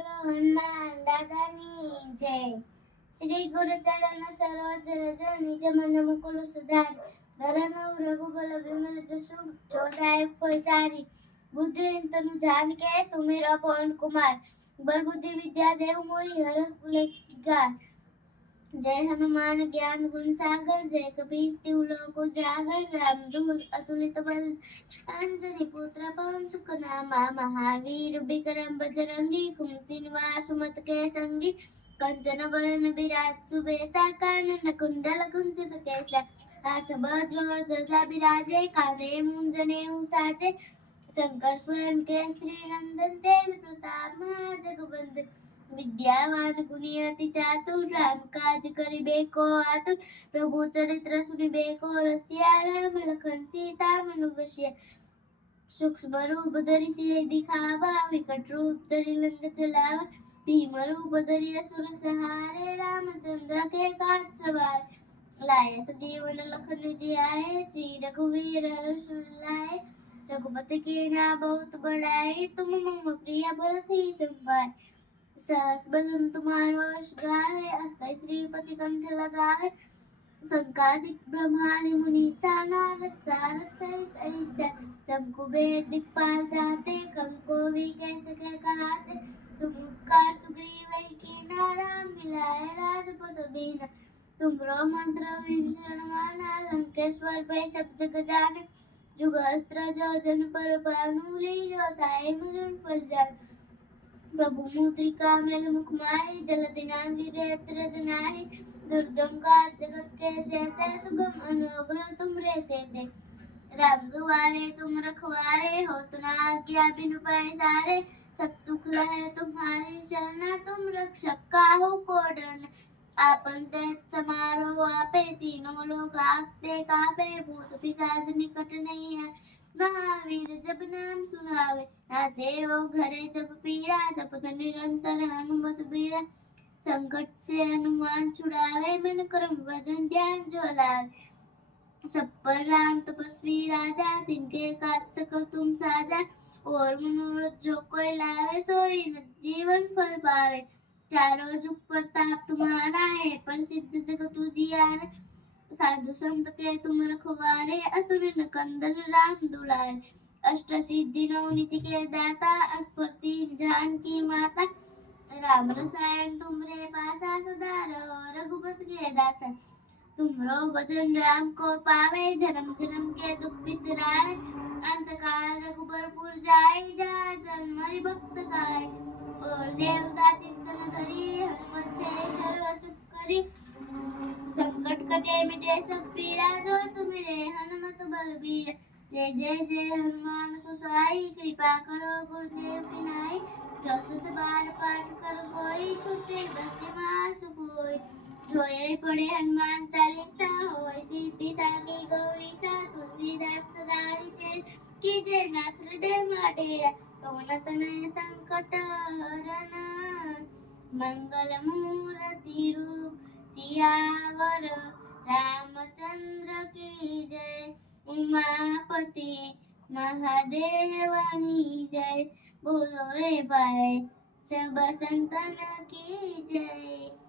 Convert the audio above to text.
હનુમાન દાદાની જય. શ્રી ગુરુ ચરણ સરોજ રજ નિજ મન મુકુલ સુધાર ધરણૌ રઘુબલ વિમલ જસુ જોદાય ઉપચારી બુદ્ધિ તनु જાન કે સુમેરો પવન કુમાર બલ બુद्धि विद्या देव मोहि हर कुलेश विकार जय हनुमान ज्ञान गुण सागर जय कपीस तिहु लोक उजागर रामदूत अतुलित बल अंजनी पुत्र पवन सुख नामा महावीर विक्रम बजरंगी कुमति निवार सुमत के संगी कंचन बरन विराज सुबेसा कानन कुंडल कुंचित केसा हाथ वज्र और ध्वजा विराजे कांधे मुंजनेऊ साजे शंकर स्वयं केसरी नंदन तेज प्रताप महाजगवंदन विद्यावान गुणी अति चातुर राम काज करिबेको आतुर प्रभु चरित्र सुनिबेको रसिया राम लखन सीता मनु बसिया सूक्ष्म रूप धरि सिय दिखावा विकट रूप धरि लंक चलावा भीम रूप धरि असुर सहारे रामचंद्र के काज सवार लाए सजीवन लखन जियाए श्री रघुवीर हर्ष लाए रघुपति के नाम बहुत बड़ाई तुम मम प्रिय भरति संभाय सहस बदन तुम्हारो यश गावे अस्कै श्रीपति कंठ लगावे संकादिक ब्रह्मादि मुनीसा नारद सारद सहित ऐसा तब कुबेर दिक्पाल जाते कवि को भी कह सके कहाते तुम उपकार सुग्रीव की नाराम मिलाए राजपद दीना तुमरो मंत्र विभीषण माना लंकेश्वर पे सब जग जाने जुग अस्त्र जो जन पर भानु लीलो ताई मुझुन पर जान प्रभु मुद्रिका मेल मुख माहि जलति नांगिरे अचरज नाहि दुर्गम काज जगत के जेते सुगम अनुग्रह तुमरे तेते राम दुआरे तुम रखवारे होत न आज्ञा बिनु पैसारे सब सुख लहे तुम्हारी शरण तुम रक्षक काहू को डरना आपन तेज समारो आपे तीनों लोग आपते कापे भूत पिशाच निकट नहीं है महावीर जब नाम सुनावे नासे रोग घरे जब पीरा जपत निरंतर हनुमत बीरा संकट से हनुमान छुड़ावे मन कर्म भजन ध्यान जो लावे सब पर राम तपस्वी राजा तिनके काज सकल तुम साजा और मनोरथ जो कोई लावे सोई न जीवन फल पावे चारों जुग प्रताप तुम्हारा है प्रसिद्ध जगत उजियारा साधु संत के तुम रखवारे असुर कंदन राम दुलारे अष्ट सिद्धि नौ निधि के दाता अस्पर्ति जान की माता राम रसायन तुमरे पासा सदा रहो रघुपति के दासा तुमरो भजन राम को पावे जन्म जन्म के दुख बिसराए अंत काल रघुबरपुर जाए जहाँ जन्म हरि भक्त गाए और देवता चित्तन धरी हनुमत से सर्व सुख करी संकट कटे मिटे सब पीरा जो सुमिरे हनुमत बलबीर जय जय जय हनुमान कुसाई कृपा करो गुरुदेव की नाई जो सुध बार पाठ कर कोई छुटे भक्ति मास कोई जोए पड़े हनुमान चालीसा होय सिद्धि साकी गौरी सा तुलसीदास सदारि चेत की जय नाथ हृदय माडेरा पवन तनय संकट हरना मंगल मूर्ति रूप सियावर रामचंद्र की जय उमापति महादेवानी जय बोलो रे भाई सब संतन की जय।